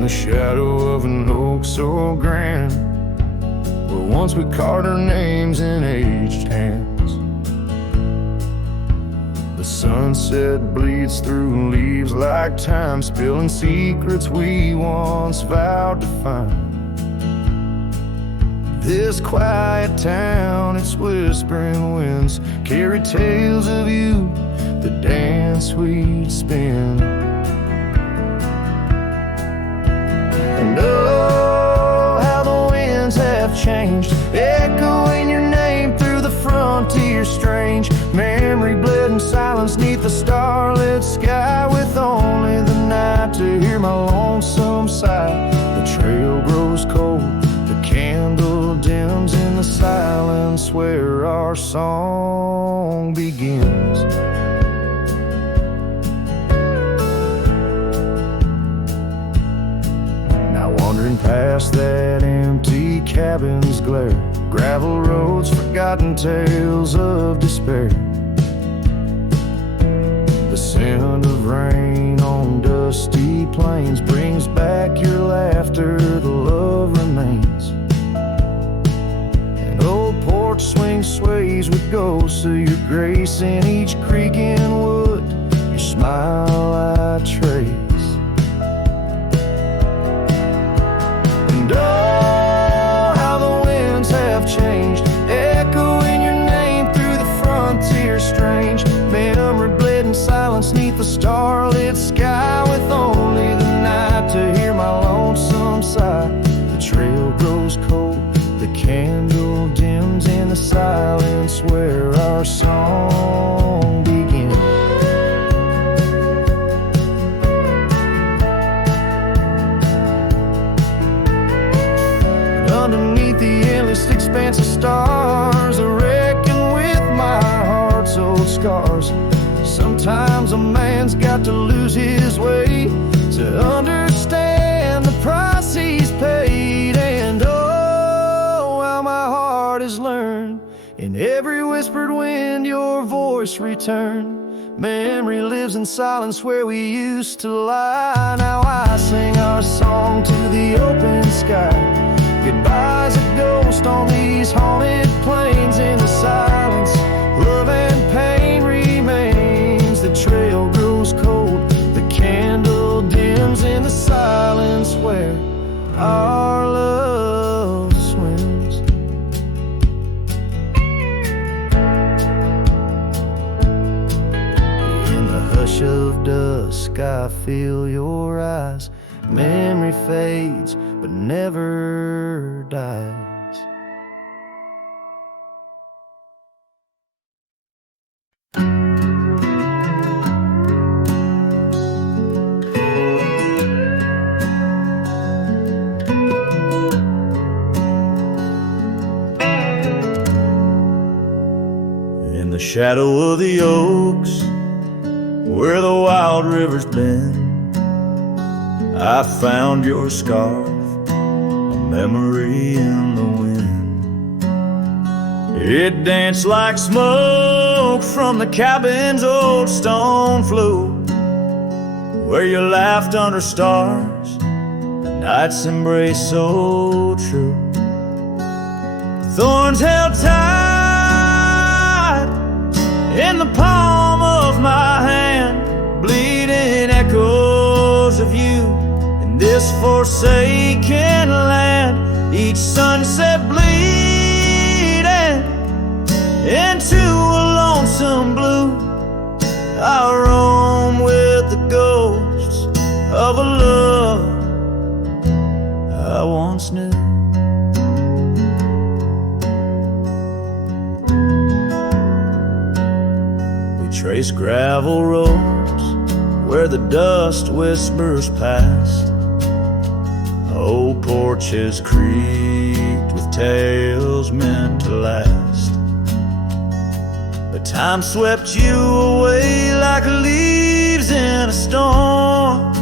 in the shadow of an oak so grand, where once we carved our names in aged hands. The sunset bleeds through leaves like time, spilling secrets we once vowed to find. This quiet town, its whispering winds carry tales of you, the dance we'd spin. And oh, how the winds have changed, echoing your name through the frontier strange. Memory bled in silence neath the starlit sky, with only the night to hear my lonesome sigh. The trail grows cold, the candle dims in the silence where our song begins. Now wandering past that empty cabin's glare, gravel roads, forgotten tales of despair. The scent of rain on dusty plains brings back your laughter, the love remains. An old porch swing sways with ghosts of your grace in each creek and wood, your smile I trace. And oh, how the winds have changed, echoing your name through the frontier strange. Memory bled in silence neath the starlit sky, with only the night to hear my lonesome sigh. The trail grows cold, the candle dims in the silence where our song begins. And underneath the endless expanse of stars, I reckon with my heart's old scars. Sometimes a man's got to lose his way to understand the price he's paid. And oh, how my heart has learned, in every whispered wind your voice returned. Memory lives in silence where we used to lie. Now I sing our song to the open sky. Goodbye's a ghost on these haunted plains. In the silence, love and pain remains. The trail grows cold, the candle dims in the silence where our love swims. In the hush of dusk I feel your eyes. Memory fades but never dies. In the shadow of the oaks, where the wild river's been, I found your scarf, a memory in the wind. It danced like smoke from the cabin's old stone floor, where you laughed under stars, the night's embrace so true. Thorns held tight in the palm of my hand, bleeding echoes of you in this forsaken land. Each sunset bleeding into a lonesome blue, I roam with the ghosts of a love I once knew. Trace gravel roads where the dust whispers past. Old porches creaked with tales meant to last. But time swept you away like leaves in a storm,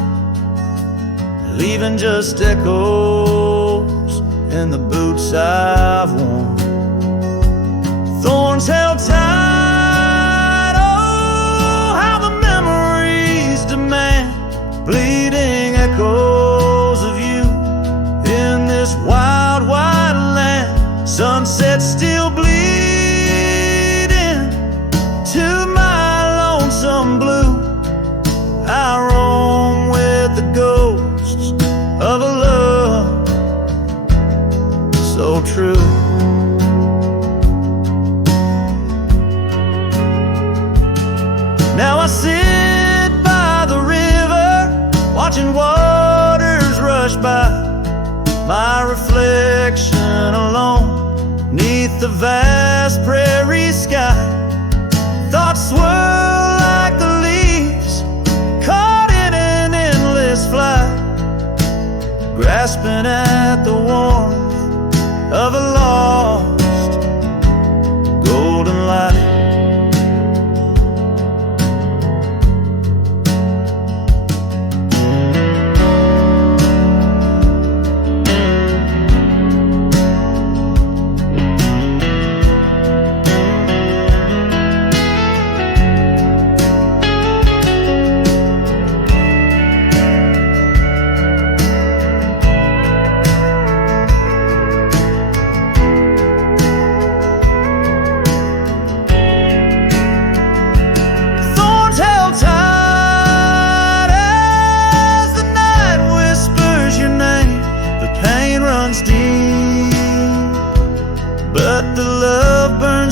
leaving just echoes in the boots I've worn. Thorns held tight, bleeding echoes of this wild, wide land, sunset still bleeding to my lonesome blue. I roam with the ghosts of a love so true. Now I sit by the river, watching waters rush by, my reflection alone 'neath the vast prairie sky. Thoughts swirl like the leaves caught in an endless flight, grasping at the warmth of a lost golden light.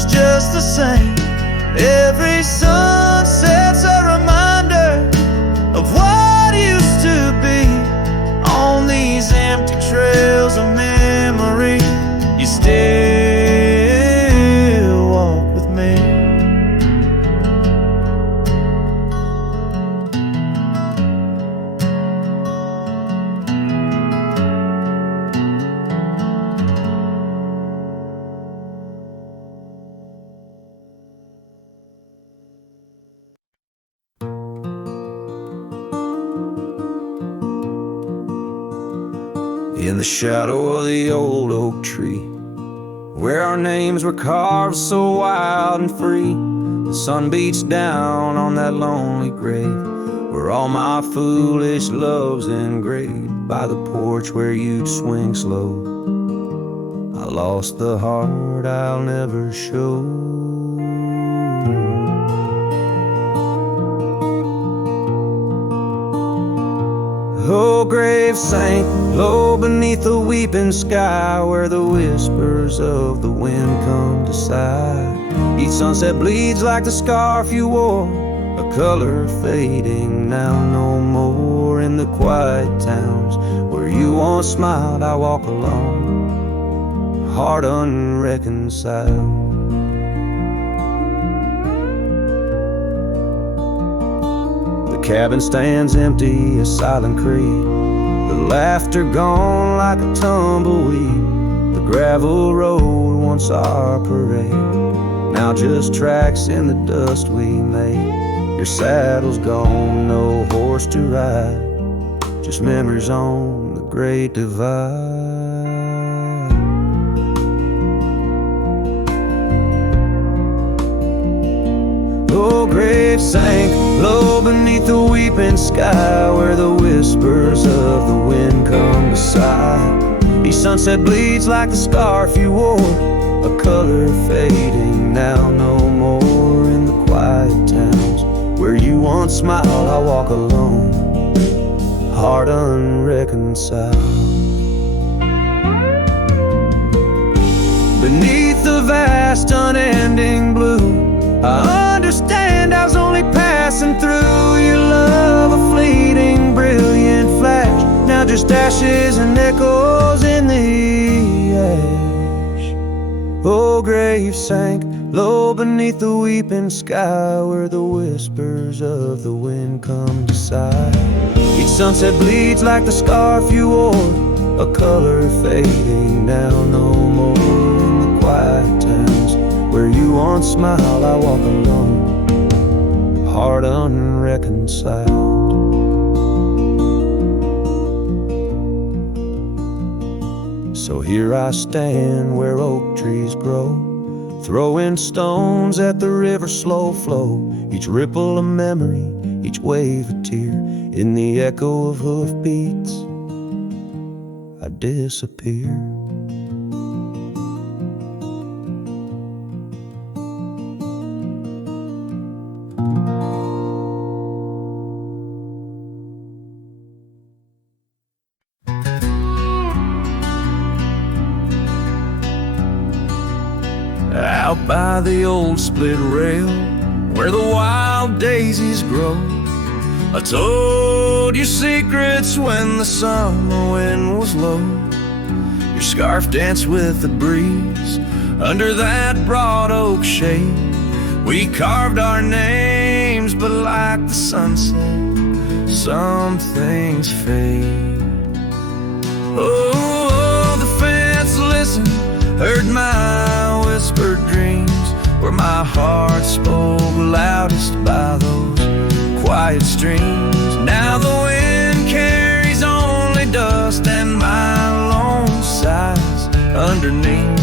Just the same, every sunset's a reminder of what used to be. On these empty trails of memory, you still walk with me. In the shadow of the old oak tree, where our names were carved so wild and free, the sun beats down on that lonely grave, where all my foolish love's engraved. By the porch where you'd swing slow, I lost the heart I'll never show. Oh, grave sank low beneath the weeping sky, where the whispers of the wind come to sigh. Each sunset bleeds like the scarf you wore, a color fading now no more. In the quiet towns where you once smiled, I walk alone, heart unreconciled. The cabin stands empty, a silent creed, the laughter gone like a tumbleweed. The gravel road, once our parade, now just tracks in the dust we made. Your saddle's gone, no horse to ride, just memories on the great divide. Oh, grave sank low beneath the weeping sky, where the whispers of the wind come to sigh. Each sunset bleeds like the scarf you wore, a color fading now no more. In the quiet towns where you once smiled, I walk alone, heart unreconciled. Beneath the vast unending blue, I understand I was only passing through. Your love, a fleeting, brilliant flash, now just ashes and echoes in the ash. Oh, grave sank low beneath the weeping sky, where the whispers of the wind come to sigh. Each sunset bleeds like the scarf you wore, a color fading now no more. In the quiet towns where you once smiled, I walk alone, heart unreconciled. So here I stand where oak trees grow, throwing stones at the river's slow flow. Each ripple a memory, each wave a tear, in the echo of hoofbeats I disappear. Out by the old split rail where the wild daisies grow, I told you secrets when the summer wind was low. Your scarf danced with the breeze under that broad oak shade. We carved our names, but like the sunset, some things fade. Oh, the fence listened, heard my whispered dreams, where my heart spoke loudest by those quiet streams. Now the wind carries only dust and my lone sighs underneath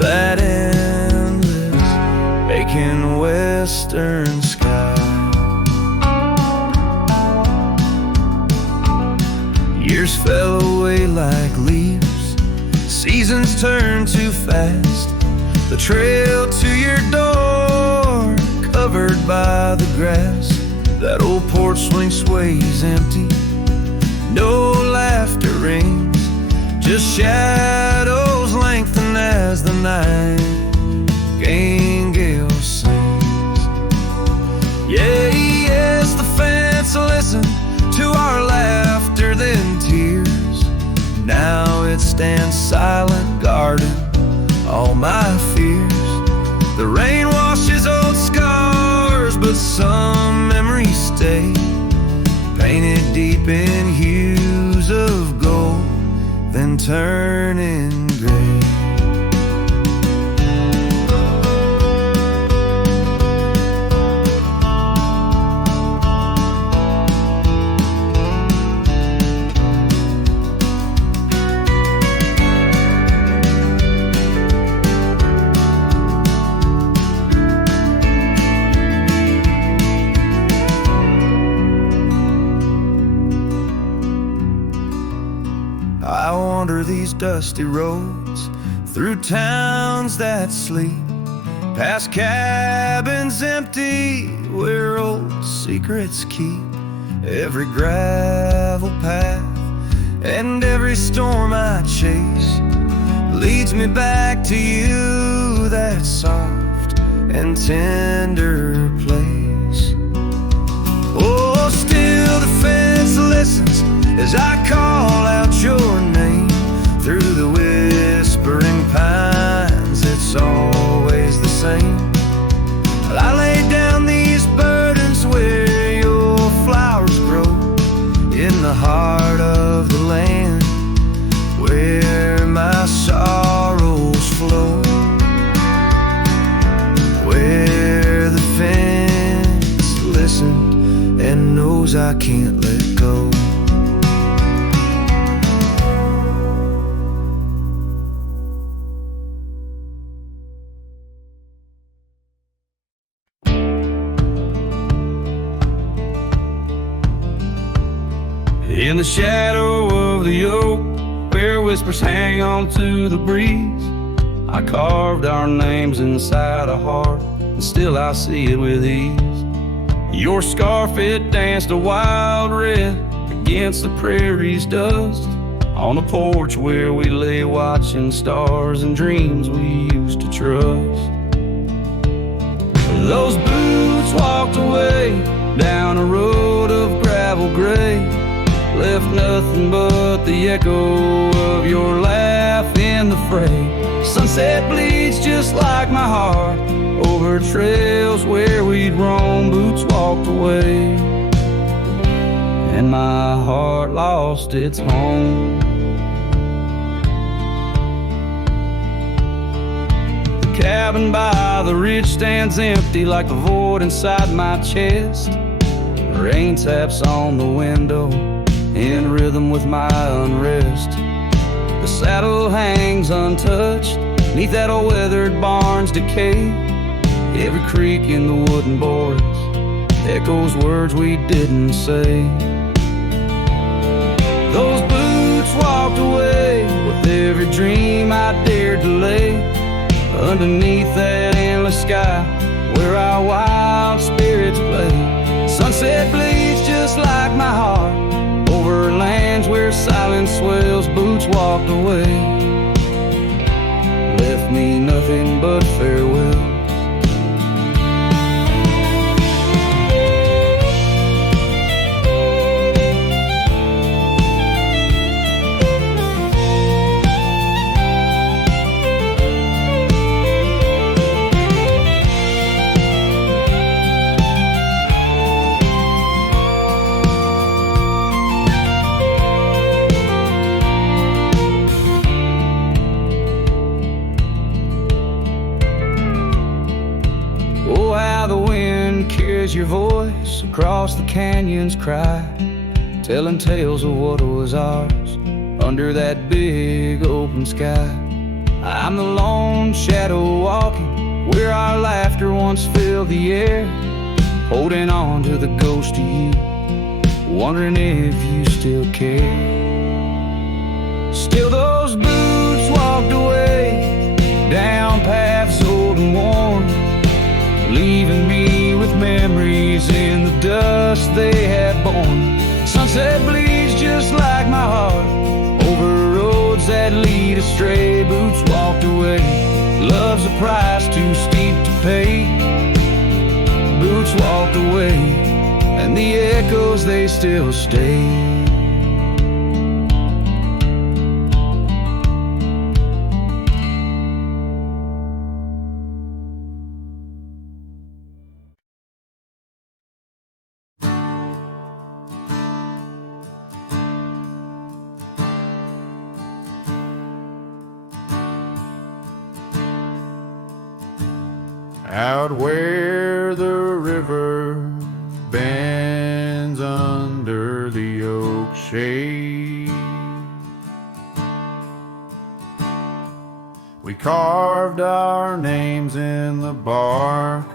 that endless aching western sky. Years fell away like leaves, seasons turned too fast. The trail to your door covered by the grass. That old porch swing sways empty, no laughter rings, just shadows lengthen as the nightingale sings. Yeah, yes, the fence listened to our laughter, then tears. Now it stands silent, guarding all my fears. The rain washes old scars, but some memories stay, painted deep in hues of gold, then turning gray. I wander these dusty roads through towns that sleep, past cabins empty where old secrets keep. Every gravel path and every storm I chase leads me back to you, that soft and tender place. Oh, still the fence listens as I call out your name through the whispering pines. It's always the same. I lay down these burdens where your flowers grow, in the heart of the land where my sorrows flow, where the fence listened and knows I can't let go. In the shadow of the oak, where whispers hang on to the breeze, I carved our names inside a heart, and still I see it with ease. Your scarf, it danced a wild red against the prairie's dust, on a porch where we lay watching stars and dreams we used to trust. Those boots walked away down a road of gravel gray, left nothing but the echo of your laugh in the fray. Sunset bleeds just like my heart over trails where we'd roam. Boots walked away and my heart lost its home. The cabin by the ridge stands empty like the void inside my chest. Rain taps on the window in rhythm with my unrest. The saddle hangs untouched neath that old weathered barn's decay. Every creak in the wooden boards echoes words we didn't say. Those boots walked away underneath that endless sky where our wild spirits play. Sunset bleeds just like my heart over lands where silence swells. Boots walked away, left me nothing but farewell. Your voice across the canyon's cry, telling tales of what was ours under that big open sky. I'm the lone shadow walking where our laughter once filled the air, holding on to the ghost of you, wondering if you still care. Still those boots walked away down paths old and worn, leaving me with memories in the dust they had borne. Sunset bleeds just like my heart over roads that lead astray. Boots walked away, love's a price too steep to pay. Boots walked away, and the echoes they still stay. Out where the river bends under the oak shade, we carved our names in the bark,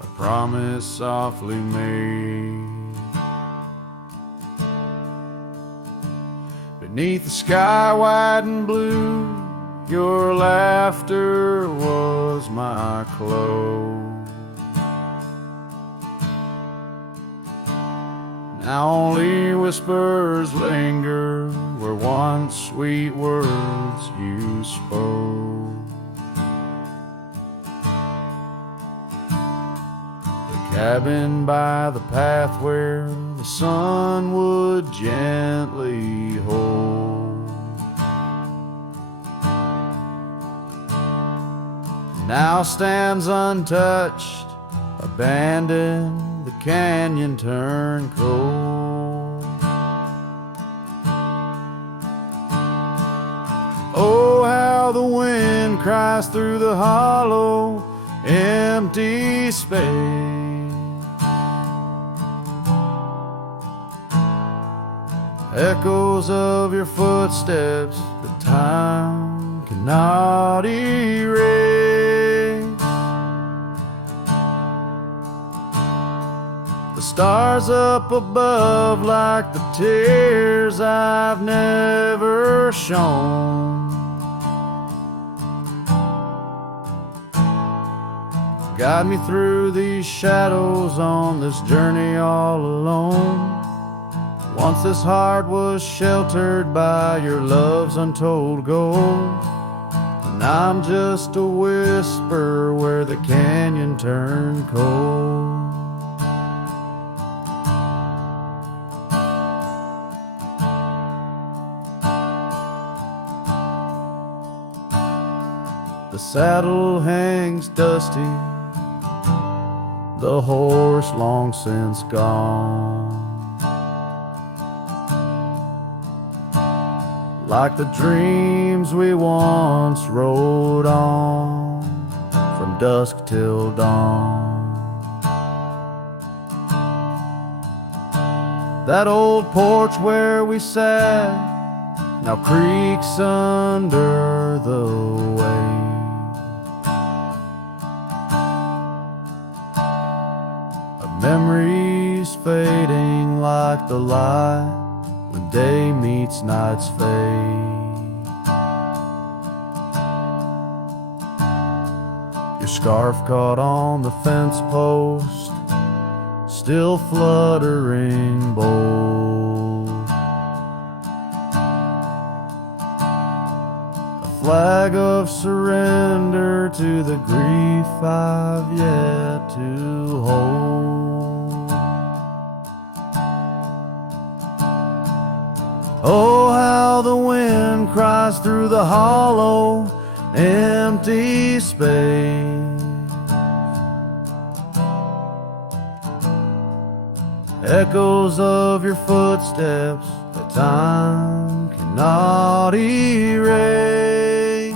a promise softly made. Beneath the sky white and blue, your laughter was my clothes. Now only whispers linger where once sweet words you spoke. The cabin by the path where the sun would gently hold now stands untouched, abandoned, the canyon turned cold. Oh, how the wind cries through the hollow, empty space. Echoes of your footsteps that time cannot erase. Stars up above like the tears I've never shown. Guide me through these shadows on this journey all alone. Once this heart was sheltered by your love's untold gold, and I'm just a whisper where the canyon turned cold. The saddle hangs dusty, the horse long since gone. Like the dreams we once rode on from dusk till dawn. That old porch where we sat now creaks under the weight. Memories fading like the light when day meets night's fade. your scarf caught on the fence post, still fluttering bold. A flag of surrender to the grief I've yet to hold. Oh, how the wind cries through the hollow, empty space. Echoes of your footsteps that time cannot erase.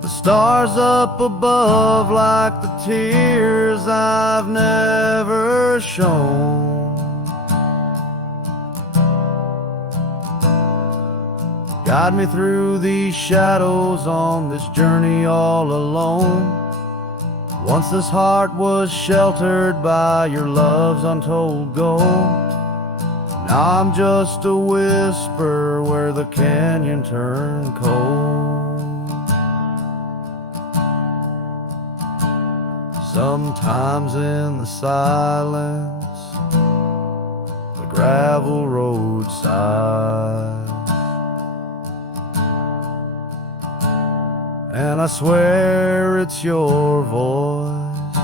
The stars up above like the tears I've never shown. Guide me through these shadows on this journey all alone. Once this heart was sheltered by your love's untold goal. Now I'm just a whisper where the canyon turned cold. Sometimes in the silence, the gravel roadside, and I swear it's your voice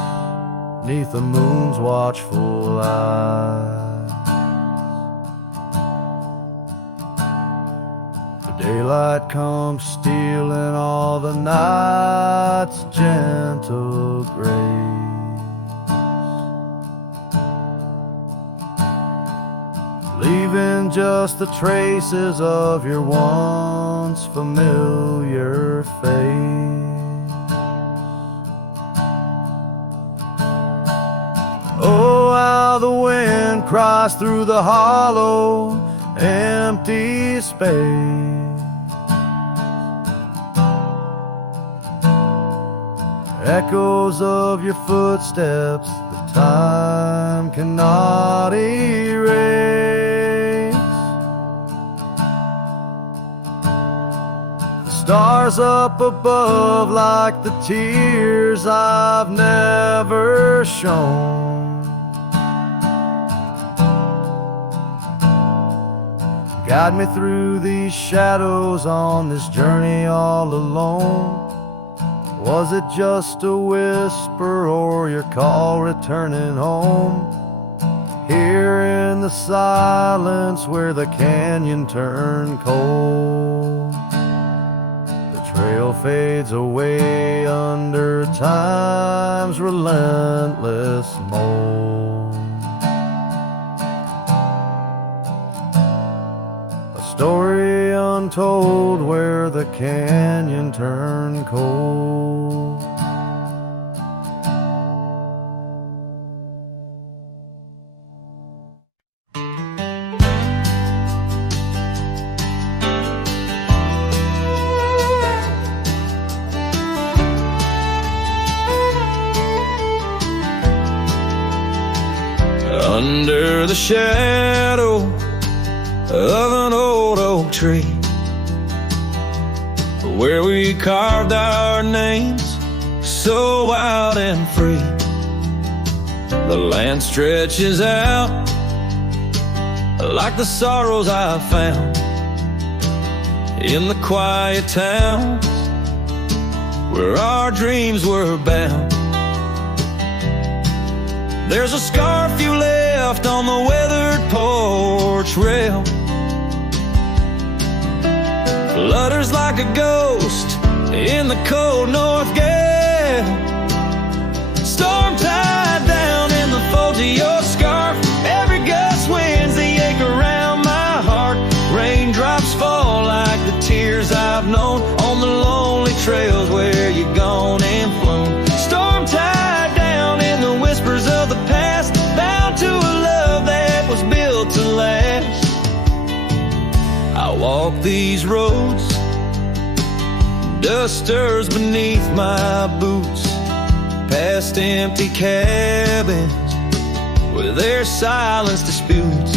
'neath the moon's watchful eyes. The daylight comes stealing all the night's gentle grace, leaving just the traces of your once familiar face. Oh, how the wind cries through the hollow, empty space. Echoes of your footsteps that time cannot erase. Stars up above like the tears I've never shown. Guide me through these shadows on this journey all alone. Was it just a whisper or your call returning home? Here in the silence where the canyon turned cold, trail fades away under time's relentless mold. A story untold where the canyon turned cold. Under the shadow of an old oak tree, where we carved our names so wild and free, the land stretches out like the sorrows I found in the quiet towns where our dreams were bound. There's a scarf you left on the weathered porch rail, flutters like a ghost in the cold north gale. Storm tied down in the folds of your scarf, every gust winds the ache around my heart. Raindrops fall like the tears I've known on the lonely trails where you've gone and flown. Storm tied down in the whispers of the past, bound to a love that was built to last. I walk these roads, dust stirs beneath my boots, past empty cabins with their silence disputes.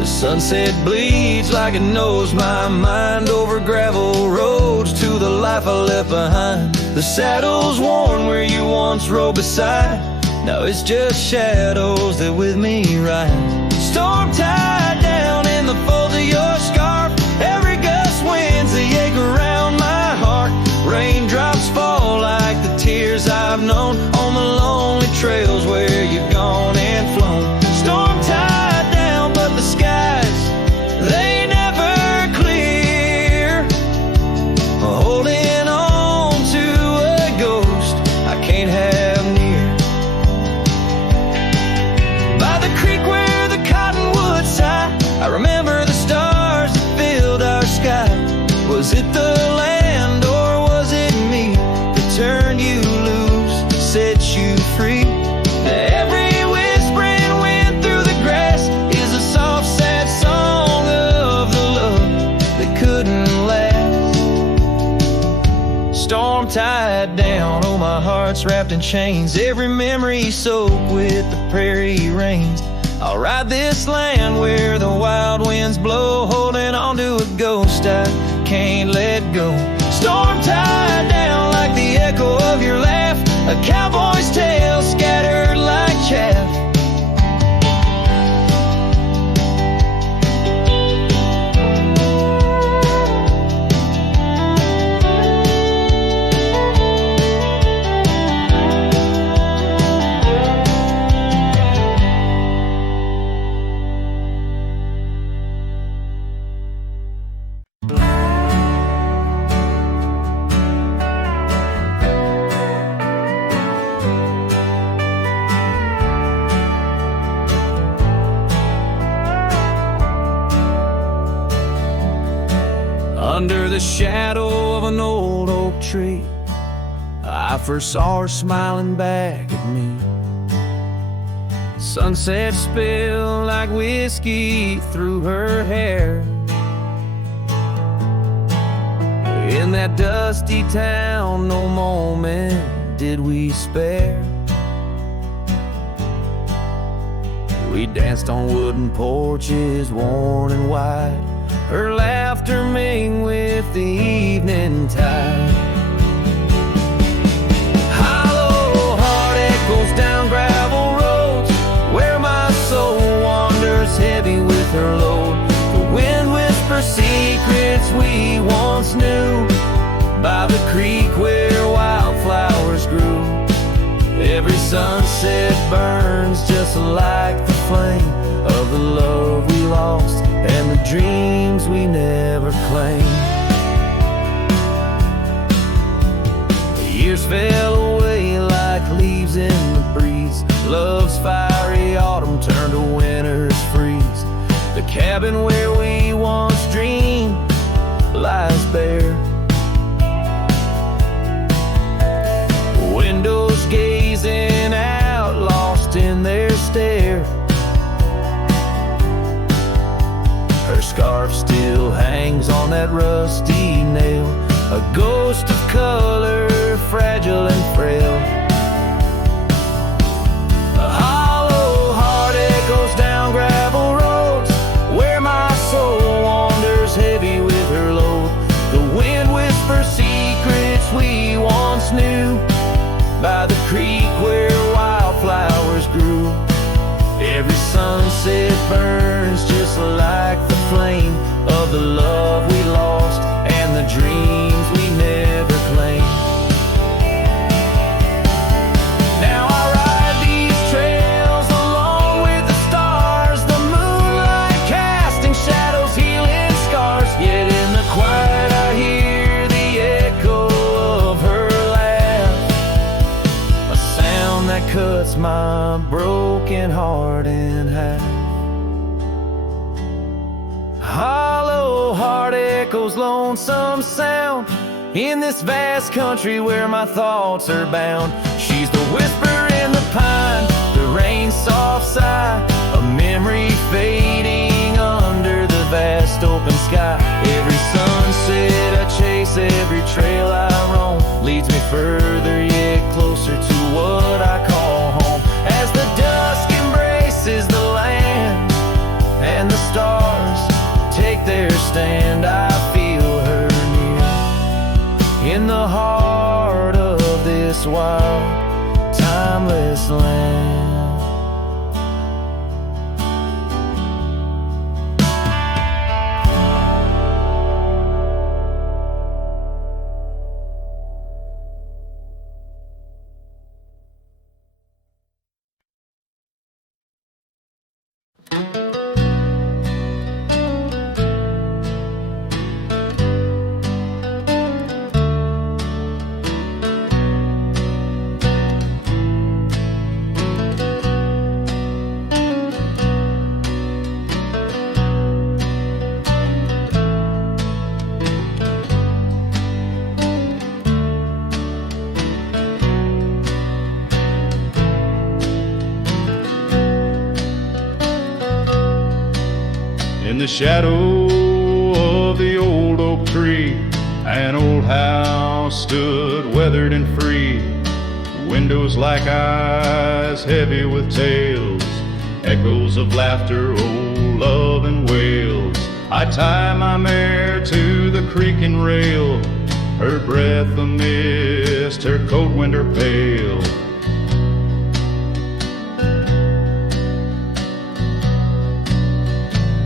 The Sunset bleeds like it knows my mind over gravel roads to the life I left behind. The saddle's worn where you once rode beside. Now it's just shadows that with me ride. Storm tied down in the folds of your scarf. Every gust winds the ache around my heart. Raindrops fall like the tears I've known on the lonely trails where you've gone and flown. Storm tied down, but the skies, they never clear. Holding on to a ghost I can't have near. By the creek where the cottonwoods sigh, I remember the stars that filled our sky. Was it the land or was it me that turned you loose, set you free? Every whispering wind through the grass is a soft, sad song of the love that couldn't last. Storm tied down, oh my heart's wrapped in chains. Every memory soaked with the prairie rains. I'll ride this land where the wild winds blow, holding on to a ghost I can't let go. Storm tied down like the echo of your laugh, a cowboy's tale scattered like chaff. Under the shadow of an old oak tree, I first saw her smiling back at me. Sunset spilled like whiskey through her hair. In that dusty town, no moment did we spare. We danced on wooden porches, worn and wide, her laughter mingled with the evening tide. Hollow heart echoes down gravel roads, where my soul wanders heavy with her load. The wind whispers secrets we once knew, by the creek where wildflowers grew. Every sunset burns just like the flame of the love we lost and the dreams we never claimed. The years fell away like leaves in the breeze. Love's fiery autumn turned to winter's freeze. The cabin where we once dreamed lies bare. Windows gazing out, lost in their stare. Her scarf still hangs on that rusty nail, a ghost of color, fragile and frail. A hollow heart echoes down gravel roads, where my soul wanders heavy with her load. The wind whispers secrets we once knew, by the creek where wildflowers grew. Every sunset burns just like the flame of the love we lost and the dreams we never claimed. Now I ride these trails along with the stars, the moonlight casting shadows, healing scars. Yet in the quiet I hear the echo of her laugh, a sound that cuts my broken heart in half. Hollow heart echoes lonesome sound in this vast country where my thoughts are bound. She's the whisper in the pine, the rain's soft sigh, a memory fading under the vast open sky. Every sunset I chase, every trail I roam, leads me further yet closer to what I call home. As the dusk embraces the land and the stars wild, timeless land. In the shadow of the old oak tree, an old house stood weathered and free. Windows like eyes, heavy with tales, echoes of laughter, old love and wails. I tie my mare to the creaking rail, her breath a mist, her cold winter pale.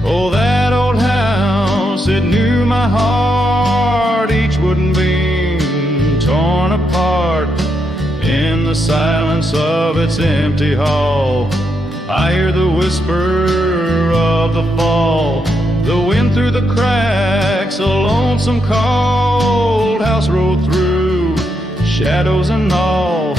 Oh, that old house, it knew my heart, each wooden beam torn apart. In the silence of its empty hall, I hear the whisper of the fall, the wind through the cracks, a lonesome cold house rolled through, shadows and all.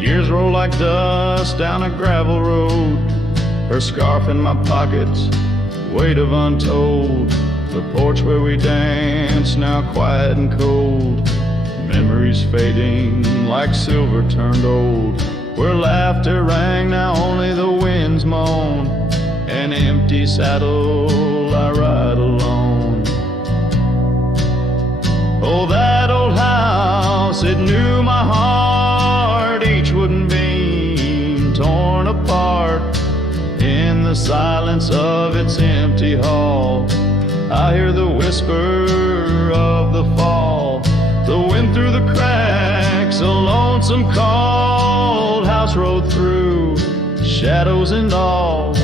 Years roll like dust down a gravel road, her scarf in my pockets, weight of untold. The porch where we danced, now quiet and cold. Memories fading like silver turned old. Where laughter rang, now only the winds moan. An empty saddle, I ride alone. Oh, that old house, it knew my heart, each wooden beam torn apart. In the silence of its empty hall, I hear the whisper of the fall, the wind through the cracks, a lonesome cold house rode through, shadows and all.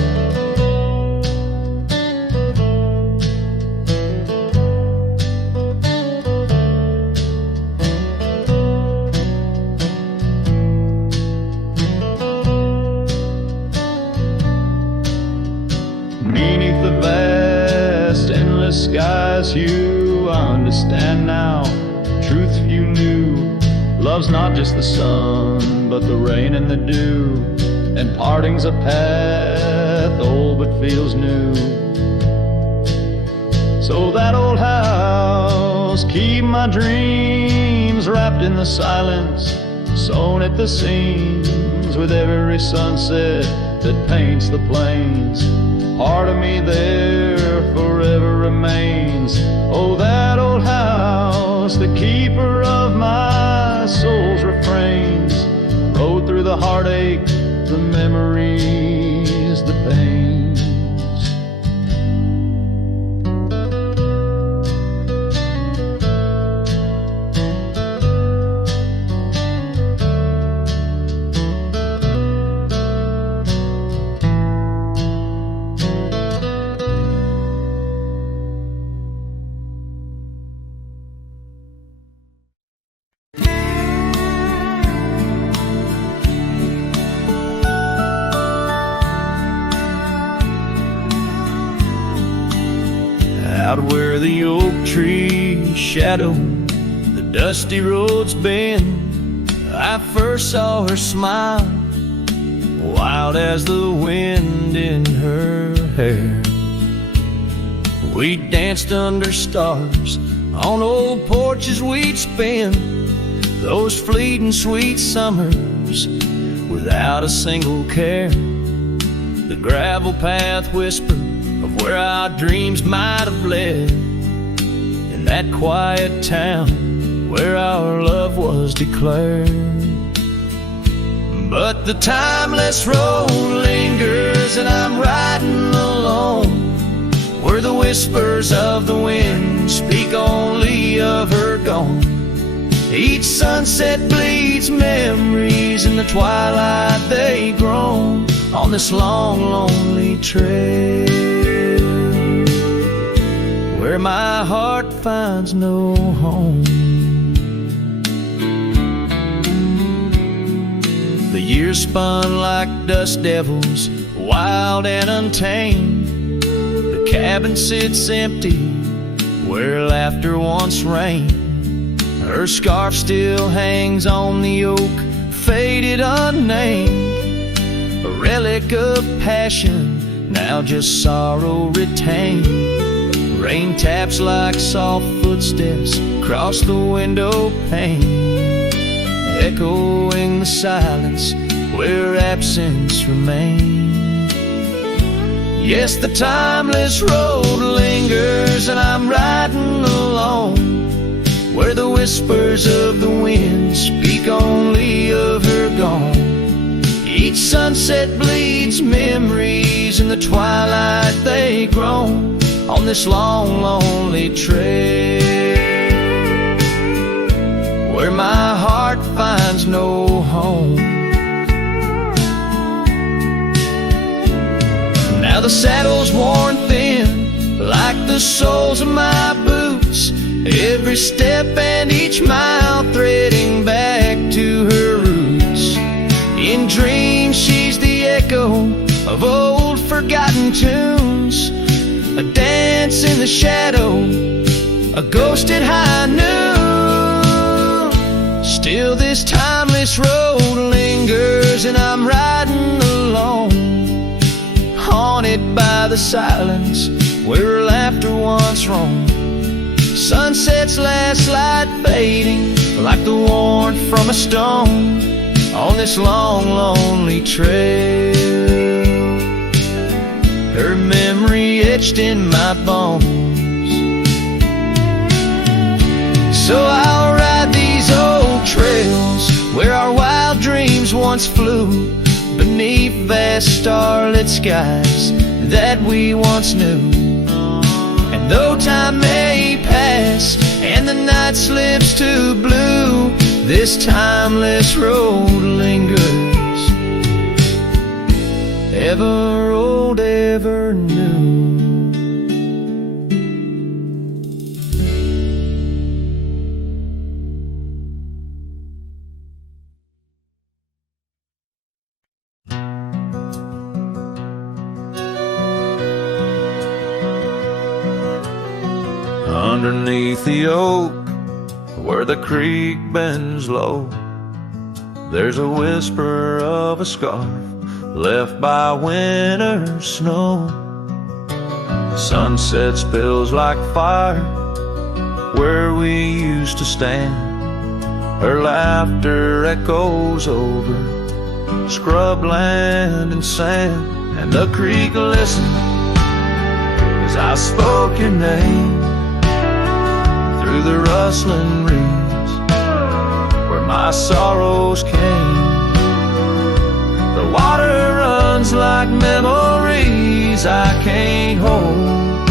Beneath the vast, endless skies hue, I understand now, truth few knew. Love's not just the sun, but the rain and the dew, and parting's a path old but feels new. So that old house, keep my dreams wrapped in the silence, sewn at the seams with every sunset that paints the plains. Part of me there forever remains. Oh, that old house, the keeper of my soul's refrains, rode through the heartache, the memories, the pains. Out where the oak trees shadow the dusty roads bend, I first saw her smile, wild as the wind in her hair. We danced under stars on old porches we'd spend those fleeting sweet summers without a single care. The gravel path whispered of where our dreams might have led, in that quiet town where our love was declared. But the timeless road lingers, and I'm riding alone, where the whispers of the wind speak only of her gone. Each sunset bleeds memories, in the twilight they groan on this long, lonely trail, where my heart finds no home. The years spun like dust devils, wild and untamed. The cabin sits empty, where laughter once reigned. Her scarf still hangs on the oak, faded unnamed, a relic of passion, now just sorrow retained. Rain taps like soft footsteps across the window pane, echoing the silence where absence remains. Yes, the timeless road lingers, and I'm riding alone, where the whispers of the wind speak only of her gone. Each sunset bleeds memories, in the twilight they groan on this long, lonely trail, where my heart finds no home. Now the saddle's worn thin, like the soles of my boots, every step and each mile threading back to her roots. In dreams she's the echo of old forgotten tunes, a dance in the shadow, a ghost at high noon. Still this timeless road lingers, and I'm riding alone, haunted by the silence where laughter once roamed. Sunset's last light fading like the warmth from a stone on this long, lonely trail, her memory etched in my bones. So I'll ride these old trails where our wild dreams once flew, beneath vast starlit skies that we once knew. And though time may pass and the night slips to blue, this timeless road lingers, ever old, ever new. Underneath the oak, where the creek bends low, there's a whisper of a scarf left by winter's snow. Sunset spills like fire where we used to stand. Her laughter echoes over scrubland and sand, and the creek listened as I spoke your name through the rustling reeds where my sorrows came. The water runs like memories I can't hold.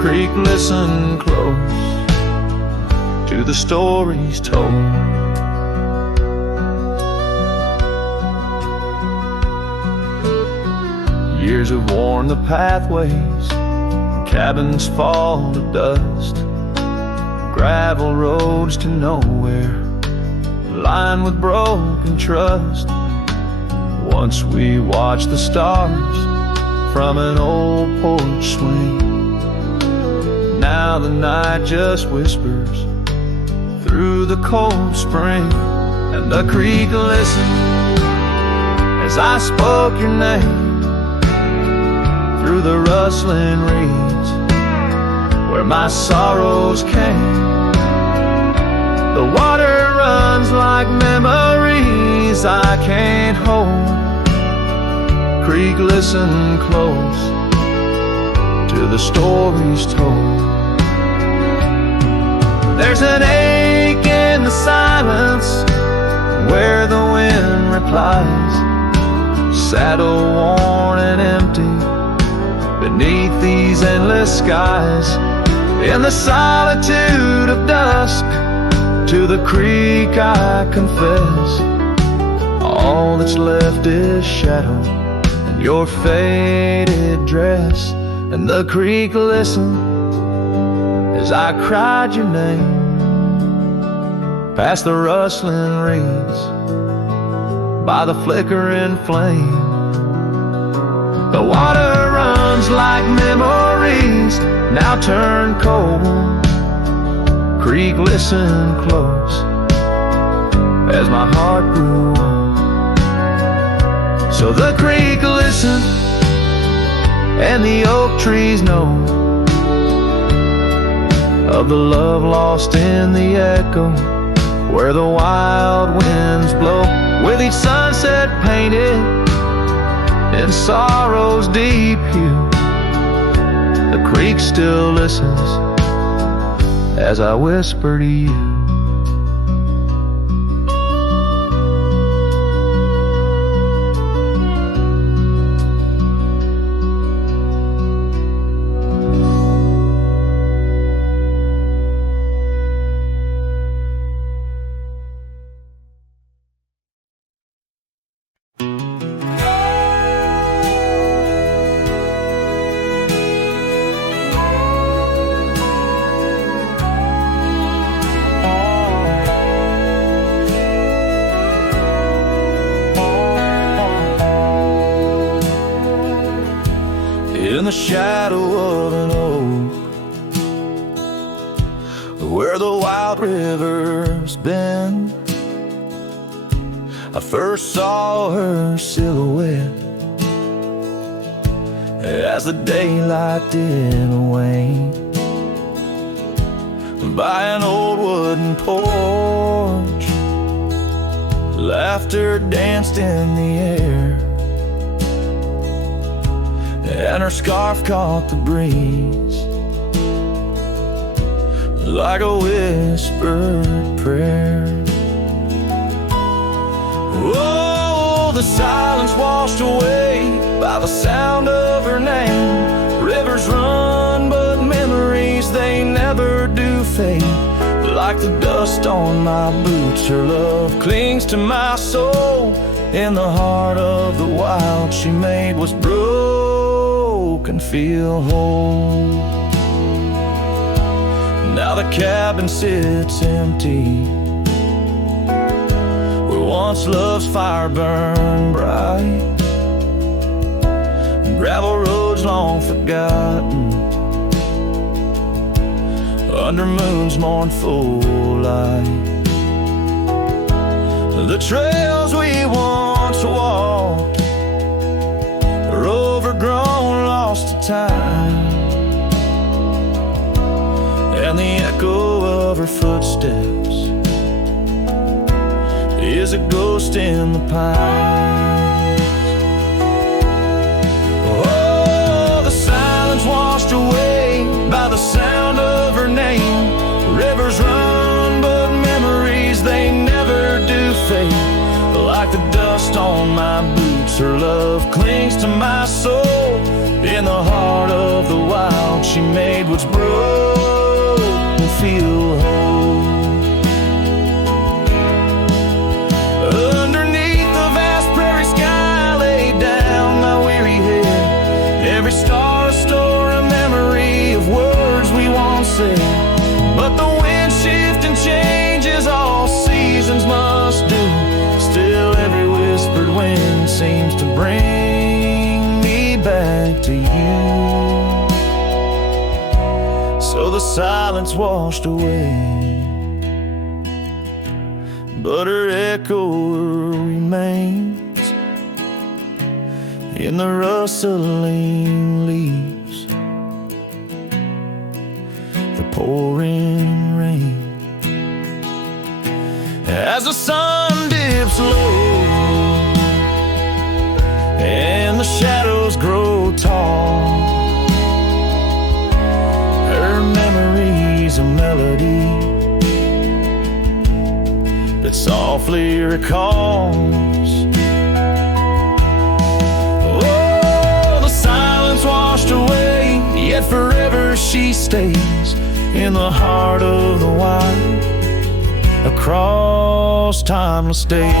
Creek, listen close to the stories told. Years have worn the pathways, cabins fall to dust, gravel roads to nowhere, lined with broken trust. Once we watched the stars from an old porch swing. Now the night just whispers through the cold spring, and the creek listened as I spoke your name through the rustling reeds where my sorrows came. The water runs like memories I can't hold. Creek, listen close to the stories told. There's an in the silence where the wind replies, saddle worn and empty beneath these endless skies. In the solitude of dusk, to the creek I confess, all that's left is shadow and your faded dress. And the creek listened as I cried your name past the rustling reeds by the flickering flame. The water runs like memories now turned cold. Creek listened close as my heart grew old. So the creek listened and the oak trees know of the love lost in the echo where the wild winds blow. With each sunset painted in sorrow's deep hue, the creek still listens as I whisper to you. In the shadow of an oak where the wild river's been, I first saw her silhouette as the daylight didn't wane. By an old wooden porch, laughter danced in the air, and her scarf caught the breeze like a whispered prayer. Oh, the silence washed away by the sound of her name. Rivers run, but memories, they never do fade. Like the dust on my boots, her love clings to my soul. In the heart of the wild she made was broken, feel whole. Now the cabin sits empty where once love's fire burned bright. Gravel roads long forgotten under moon's mournful light. The trails we once walked are overgrown, lost to time, and the echo of her footsteps is a ghost in the pines. Oh, the silence washed away by the sound of her name. Rivers run, but memories, they never do fade. Like the dust on my boots, her love clings to my soul. In the heart of the wild she made what's broken feel whole. Underneath the vast prairie sky laid down my weary head. Every star a store, a memory of words we once said. But the wind shift and changes, all seasons must do. Still every whispered wind seems to bring me back to you. So the silence washed away, but her echo remains in the rustling leaves, the pouring rain. As the sun dips low and the shadows grow tall, her memory's a melody softly recalls. Oh, the silence washed away, yet forever she stays in the heart of the wild, across timeless days.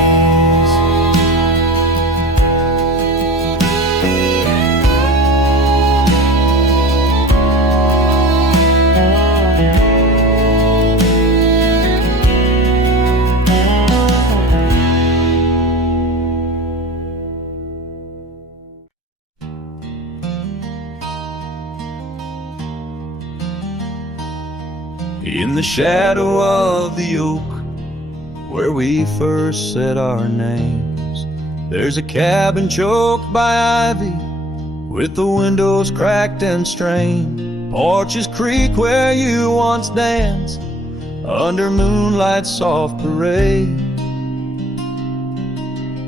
In the shadow of the oak, where we first said our names, there's a cabin choked by ivy, with the windows cracked and strained. Porches creak where you once danced, under moonlight's soft parade.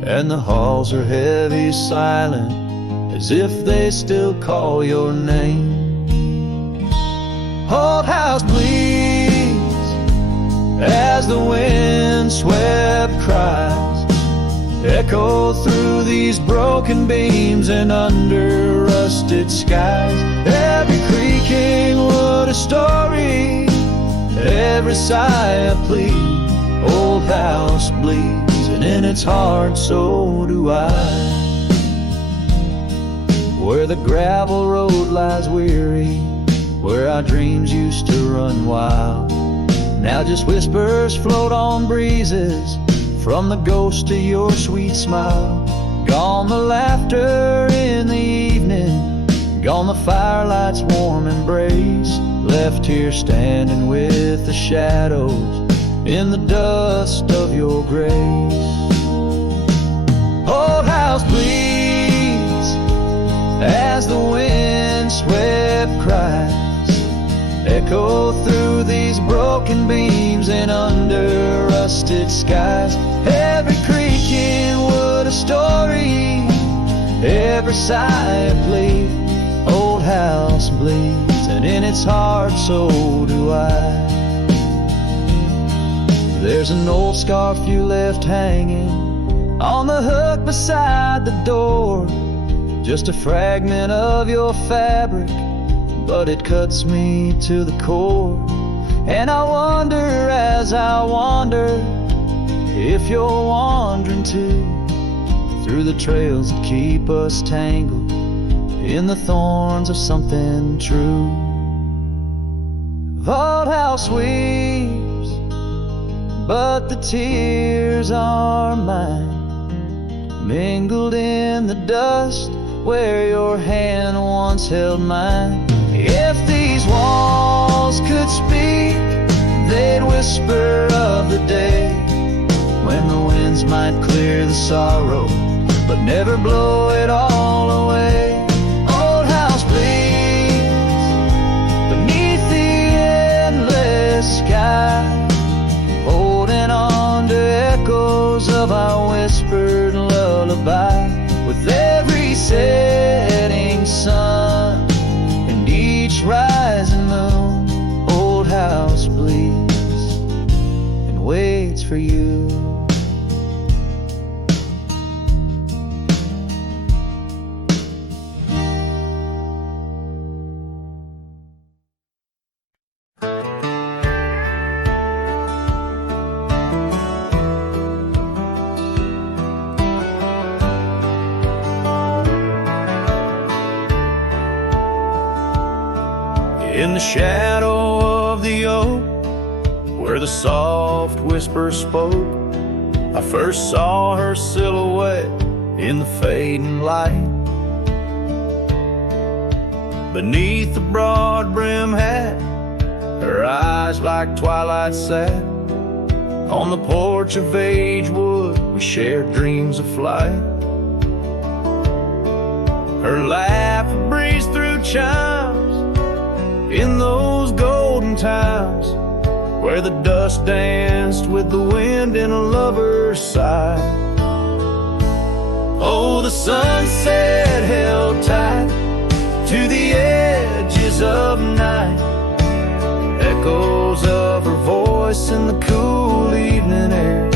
And the halls are heavy, silent, as if they still call your name. Old house bleeds as the wind-swept cries echo through these broken beams and under rusted skies. Every creaking wood a story, every sigh a plea. Old house bleeds, and in its heart so do I. Where the gravel road lies weary, where our dreams used to run wild, now just whispers float on breezes from the ghost of your sweet smile. Gone the laughter in the evening, gone the firelight's warm embrace, left here standing with the shadows in the dust of your grace. Old house bleeds as the wind-swept cries echo through these broken beams and under rusted skies. Every creaking wood a story, every sigh a plea. Old house bleeds, and in its heart so do I. There's an old scarf you left hanging on the hook beside the door, just a fragment of your fabric, but it cuts me to the core. And I wonder as I wander if you're wandering too, through the trails that keep us tangled in the thorns of something true. The old house weeps, but the tears are mine, mingled in the dust where your hand once held mine. If these walls could speak, they'd whisper of the day when the winds might clear the sorrow, but never blow it all away. Old house bleeds beneath the endless sky, holding on to echoes of our whispered lullaby. With every setting sun, rising moon, old house bleeds and waits for you. In the shadow of the oak, where the soft whisper spoke, I first saw her silhouette in the fading light. Beneath the broad brim hat, her eyes like twilight sat on the porch of age wood. We shared dreams of flight. Her laugh breezed through chimes in those golden times, where the dust danced with the wind in a lover's sigh. Oh, the sunset held tight to the edges of night, echoes of her voice in the cool evening air.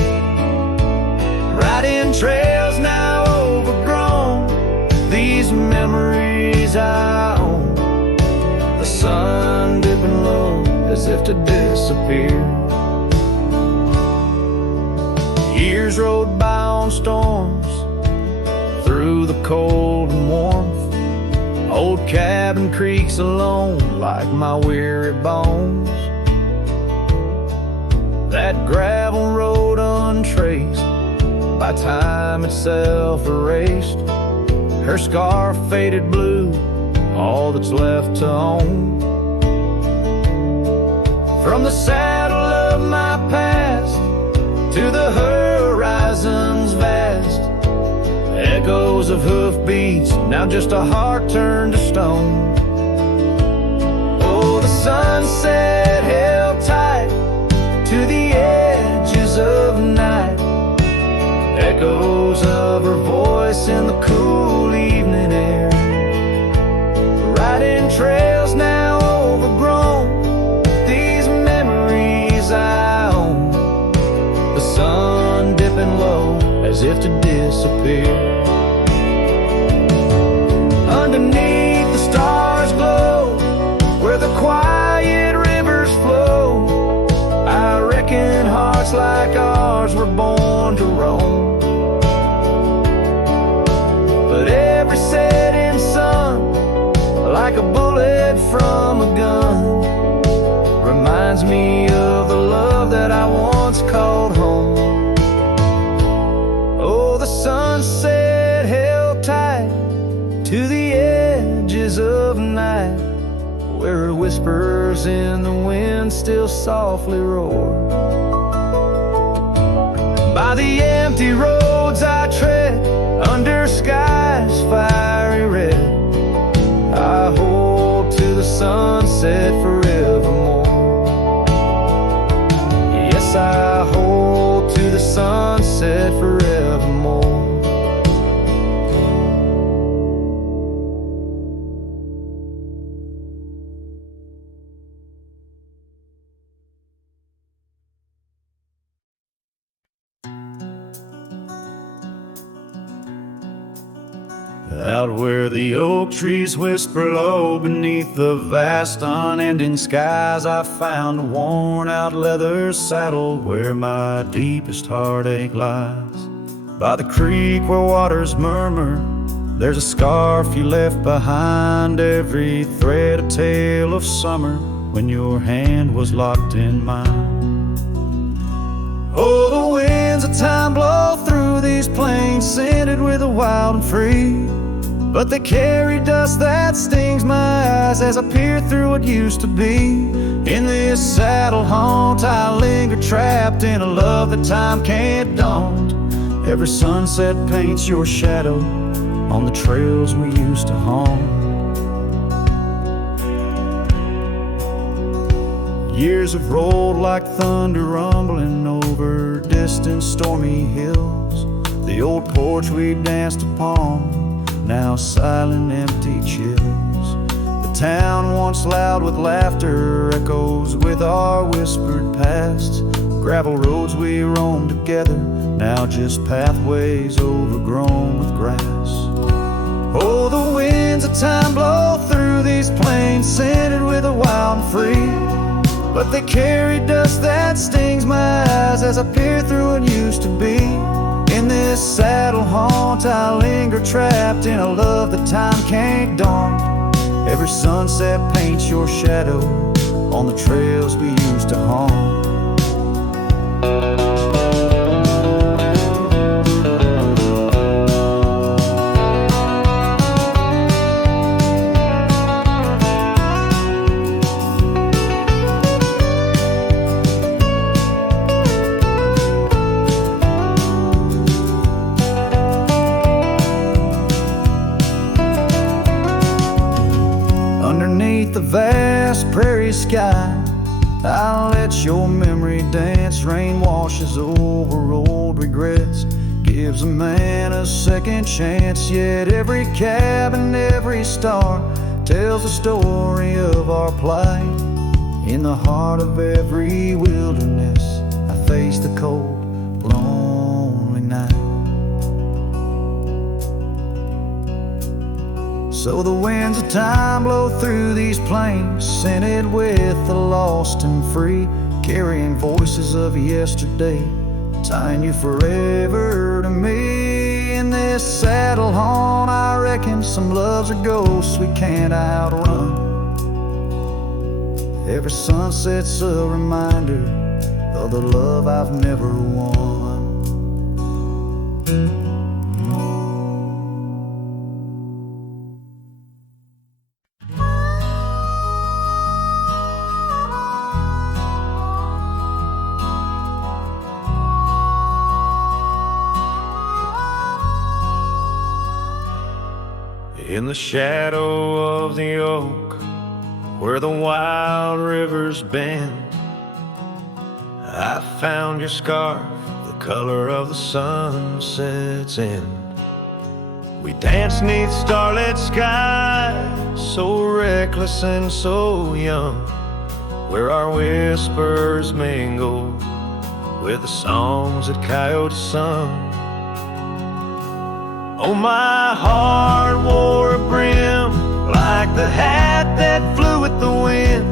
if to disappear. Years rode by on storms, through the cold and warmth. Old cabin creaks alone like my weary bones. That gravel road untraced, by time itself erased. Her scarf faded blue, all that's left to own. From the saddle of my past to the horizon's vast, echoes of hoofbeats, now just a heart turned to stone. Oh, the sunset held tight to the edges of night, echoes of her voice in the cool evening air. Riding trails now overgrown, these memories I own. The sun dipping low as if to disappear. Underneath the stars glow, where the quiet rivers flow. I reckon hearts like ours were born to roam. But every setting sun, like a bullet from a gun, reminds me of the love that I once called home. Oh, the sunset held tight to the edges of night, where whispers in the wind still softly roar. By the empty roads I tread, under skies fiery red, I hold to the sunset forevermore. Yes, I hold to the sunset forevermore. Out where the oak trees whisper low beneath the vast unending skies, I found a worn out leather saddle where my deepest heartache lies. By the creek where waters murmur, there's a scarf you left behind, every thread a tale of summer when your hand was locked in mine. Oh, the winds of time blow through these plains, scented with the wild and free, but they carry dust that stings my eyes as I peer through what used to be. In this saddle haunt I linger, trapped in a love that time can't daunt. Every sunset paints your shadow on the trails we used to haunt. Years have rolled like thunder rumbling over distant stormy hills. The old porch we danced upon, now silent, empty chills. The town once loud with laughter echoes with our whispered past. Gravel roads we roamed together, now just pathways overgrown with grass. Oh, the winds of time blow through these plains, scented with the wild and free, but they carry dust that stings my eyes as I peer through what used to be. In this saddle haunt I linger, trapped in a love that time can't daunt. Every sunset paints your shadow on the trails we used to haunt. Underneath the vast prairie sky, I'll let your memory dance. Rain washes over old regrets, gives a man a second chance. Yet every cabin, every star tells the story of our plight. In the heart of every wilderness, I face the cold, lonely night. So the winds of time blow through these plains, scented with the lost and free, carrying voices of yesterday, tying you forever to me. In this saddle horn, I reckon some loves are ghosts we can't outrun. Every sunset's a reminder of the love I've never won. In the shadow of the oak, where the wild rivers bend, I found your scarf, the color of the sunset's end. We danced 'neath starlit skies, so reckless and so young, where our whispers mingled with the songs that coyotes sung. Oh, my heart wore a brim like the hat that flew with the wind,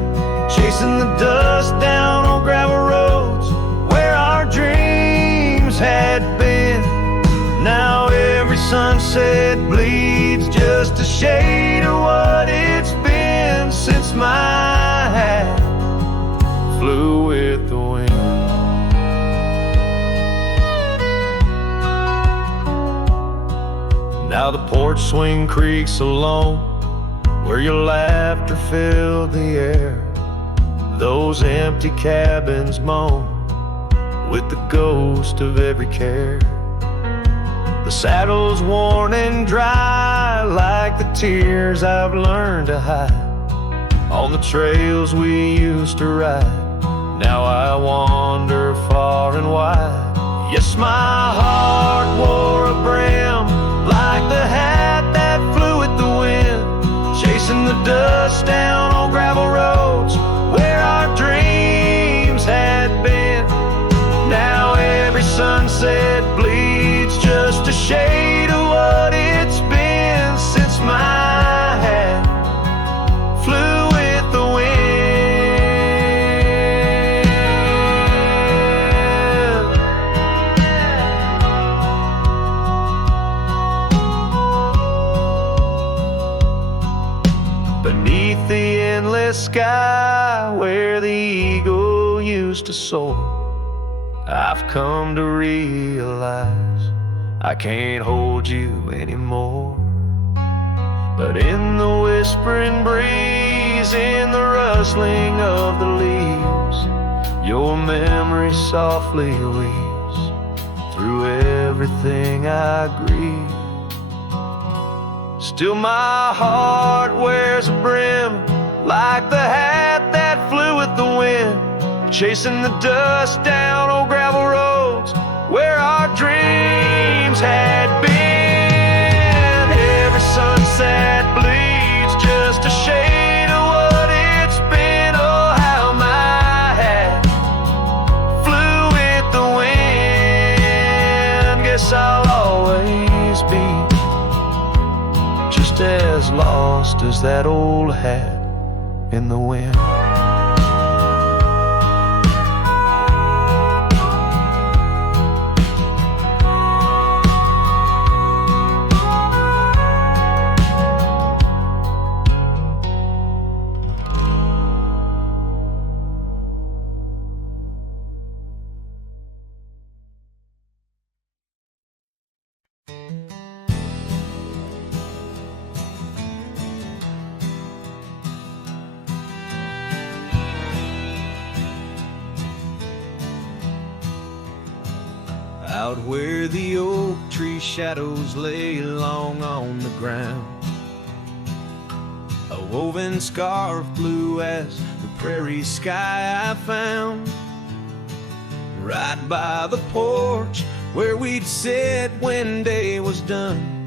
chasing the dust down on gravel roads where our dreams had been. Now every sunset bleeds just a shade of what it's been since my hat flew with the wind. Now the porch swing creaks alone, where your laughter filled the air. Those empty cabins moan with the ghost of every care. The saddle's worn and dry like the tears I've learned to hide on the trails we used to ride. Now I wander far and wide. Yes, my heart wore a brim like the hat that flew with the wind, chasing the dust down on gravel roads where our dreams had been. Now every sunset bleeds just a shade of what it's been since my hat flew with the wind. Beneath the endless sky where the eagle used to soar, I've come to realize I can't hold you anymore. But in the whispering breeze, in the rustling of the leaves, your memory softly weaves through everything I grieve. Still my heart wears a brim like the hat that flew with the wind, chasing the dust down on gravel roads where our dreams had been. Every sunset bleeds just a shade of what it's been. Oh, how my hat flew with the wind. Guess I'll always be just as lost as that old hat in the wind. Out where the oak tree shadows lay long on the ground, a woven scarf blue as the prairie sky I found. Right by the porch where we'd sit when day was done,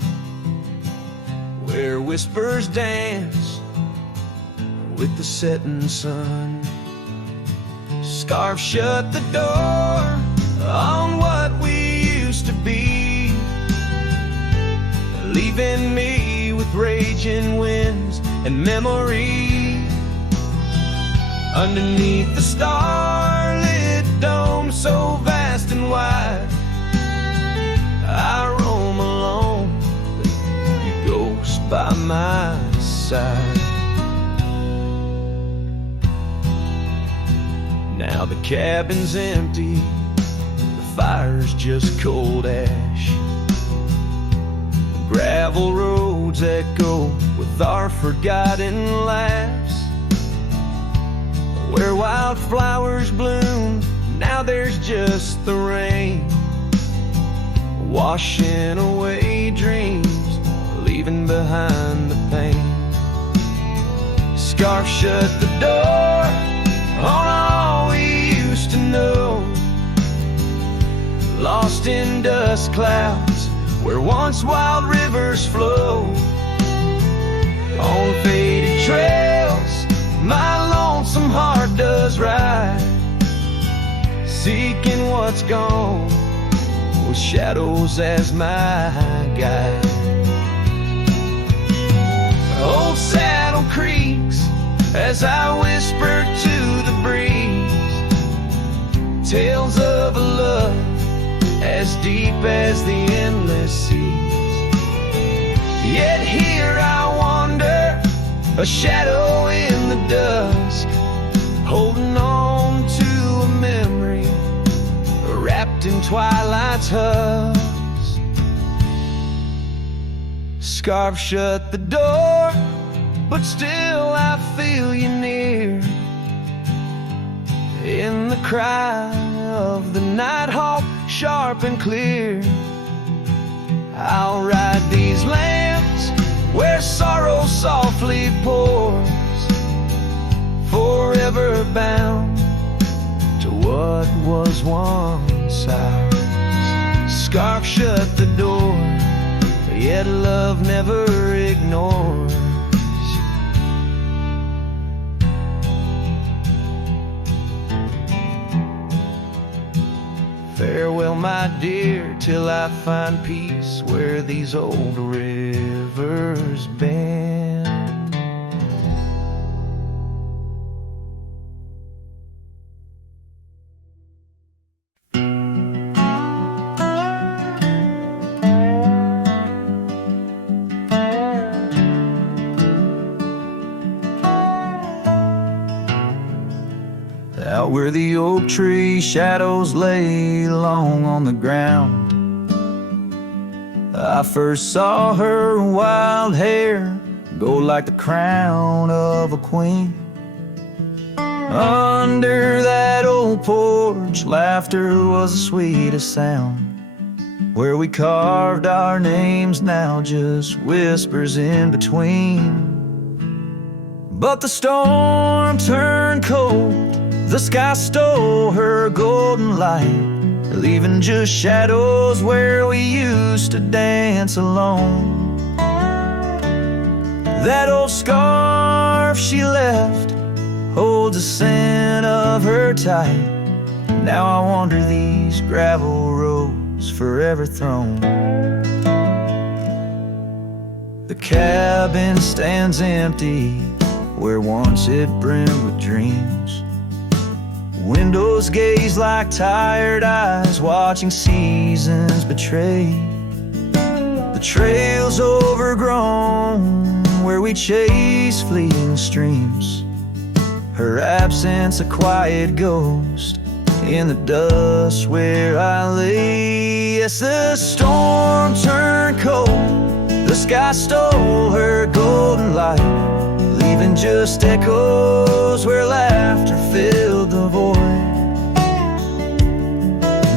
where whispers dance with the setting sun. Scarf shut the door on what we used to be, leaving me with raging winds and memory. Underneath the starlit dome so vast and wide, I roam alone, you ghost by my side. Now the cabin's empty, the fire's just cold ash. Gravel roads echo with our forgotten laughs. Where wildflowers bloom, now there's just the rain, washing away dreams, leaving behind the pain. Scarf shut the door on all we used to know, lost in dust clouds where once wild rivers flow. On faded trails my lonesome heart does ride, seeking what's gone with shadows as my guide. Old saddle creaks as I whisper to the breeze, tales of a love as deep as the endless seas. Yet here I wander, a shadow in the dusk, holding on to a memory wrapped in twilight's husk. Scarf shut the door, but still I feel you near, in the cry of the nighthawk, sharp and clear. I'll ride these lands where sorrow softly pours, forever bound to what was once ours. Scarf shut the door, yet love never ignores. Farewell, my dear, till I find peace where these old rivers bend. Out where the oak tree shadows lay long on the ground, I first saw her wild hair go like the crown of a queen. Under that old porch, laughter was the sweetest sound. Where we carved our names, now just whispers in between. But the storm turned cold, the sky stole her golden light, leaving just shadows where we used to dance alone. That old scarf she left holds a scent of her tight. Now I wander these gravel roads forever thrown. The cabin stands empty where once it brimmed with dreams. Windows gaze like tired eyes, watching seasons betray. The trail's overgrown where we chase fleeting streams. Her absence a quiet ghost in the dust where I lay. Yes, the storm turned cold, the sky stole her golden light, leaving just echoes where laughter filled the void.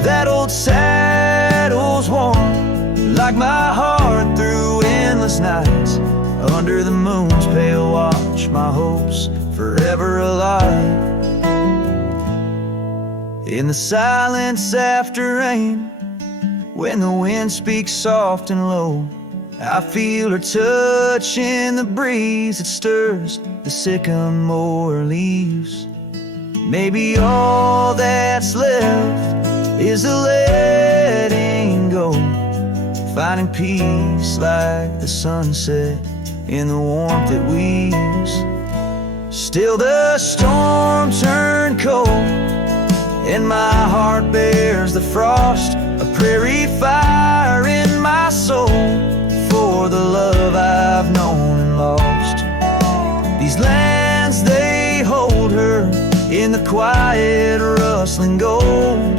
That old saddle's warm like my heart through endless nights. Under the moon's pale watch, my hopes forever alive. In the silence after rain, when the wind speaks soft and low, I feel her touch in the breeze that stirs the sycamore leaves. Maybe all that's left is a letting go, finding peace like the sunset in the warmth that we use. Still the storm turned cold, and my heart bears the frost, a prairie fire in my soul for the love I've known and lost. These lands, they hold her in the quiet rustling gold,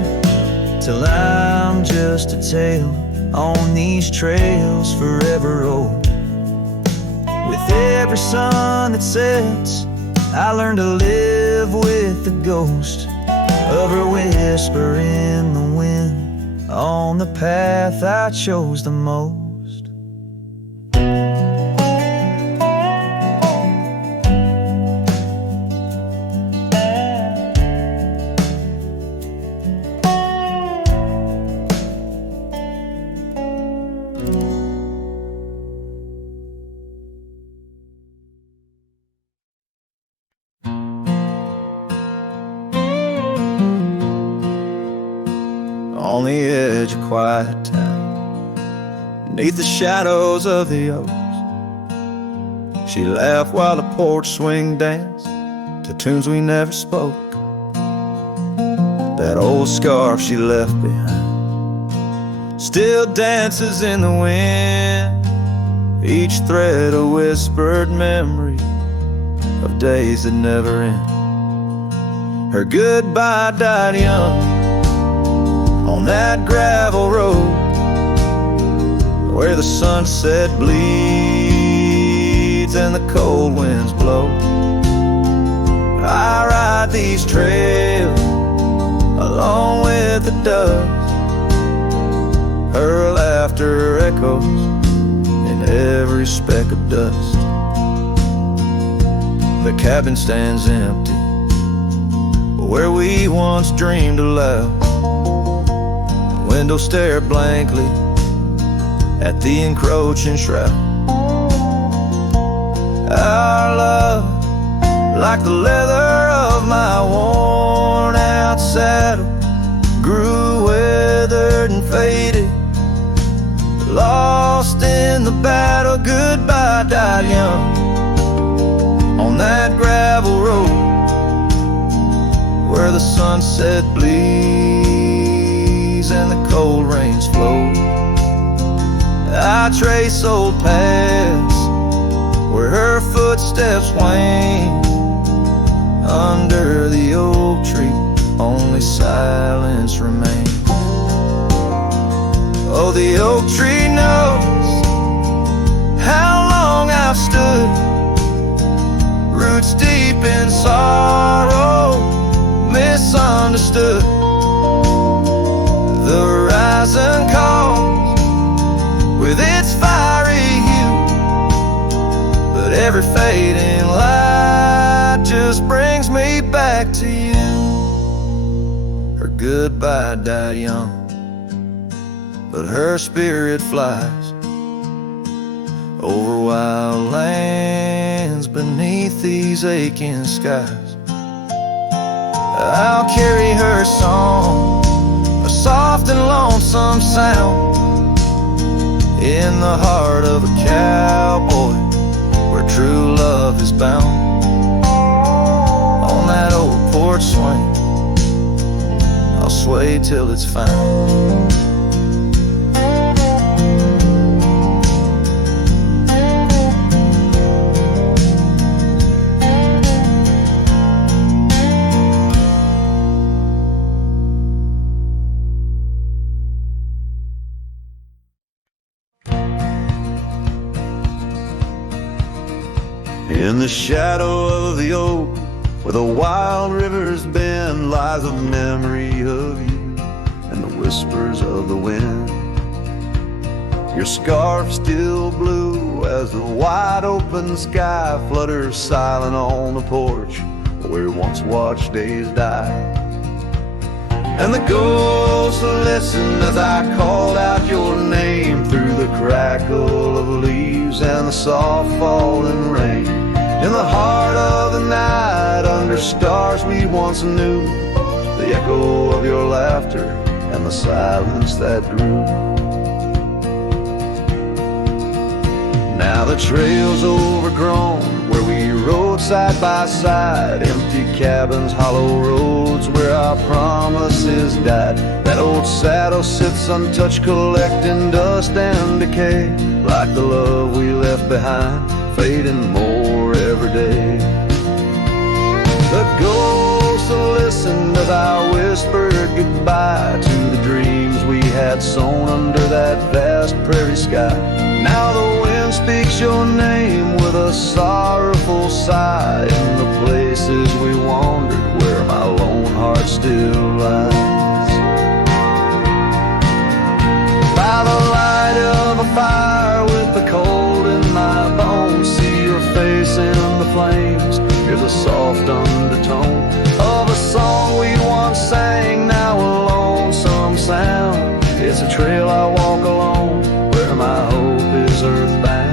till I'm just a tale on these trails forever old. With every sun that sets, I learn to live with the ghost of her whisper in the wind on the path I chose the most. On the edge of quiet town, beneath the shadows of the oaks, she laughed while the porch swing danced to tunes we never spoke. That old scarf she left behind still dances in the wind, each thread a whispered memory of days that never end. Her goodbye died young on that gravel road where the sunset bleeds and the cold winds blow. I ride these trails along with the dust. Her laughter echoes in every speck of dust. The cabin stands empty where we once dreamed aloud. Windows stare blankly at the encroaching shroud. Our love, like the leather of my worn out saddle, grew weathered and faded, lost in the battle. Goodbye died young on that gravel road where the sunset bleeds and the cold rains flow. I trace old paths where her footsteps wane. Under the oak tree only silence remains. Oh, the oak tree knows how long I've stood, roots deep in sorrow, misunderstood. The horizon calls with its fiery hue, but every fading light just brings me back to you. Her goodbye died young, but her spirit flies over wild lands beneath these aching skies. I'll carry her song, a soft and lonesome sound, in the heart of a cowboy where true love is bound. On that old porch swing, I'll sway till it's found. In the shadow of the oak, where the wild rivers bend, lies a memory of you and the whispers of the wind. Your scarf still blue as the wide open sky flutters silent on the porch where once watched days die. And the ghosts listened as I called out your name through the crackle of leaves and the soft falling rain. In the heart of the night, under stars we once knew, the echo of your laughter and the silence that grew. Now the trail's overgrown where we rode side by side. Empty cabins, hollow roads where our promises died. That old saddle sits untouched, collecting dust and decay, like the love we left behind, fading more every day. The ghosts listened as I whispered goodbye to the dreams we had sown under that vast prairie sky. Now the wind speaks your name with a sorrowful sigh in the places we wandered where my lone heart still lies. By the light of a fire with the cold in my bones, see your face in the flames, hear the soft undertone of a song we once sang, now a lonesome sound. It's a trail I walk alone where my hope is earthbound.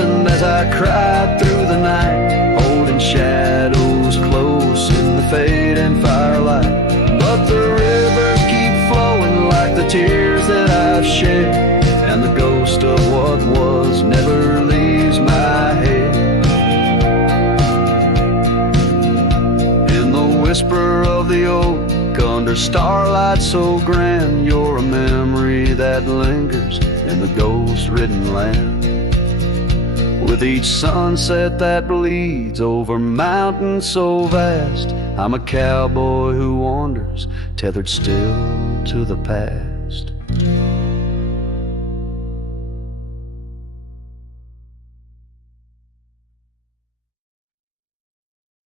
As I cried through the night, holding shadows close in the fading firelight. But the rivers keep flowing like the tears that I've shed, and the ghost of what was never leaves my head. In the whisper of the oak, under starlight so grand, you're a memory that lingers in the ghost-ridden land. With each sunset that bleeds over mountains so vast, I'm a cowboy who wanders, tethered still to the past.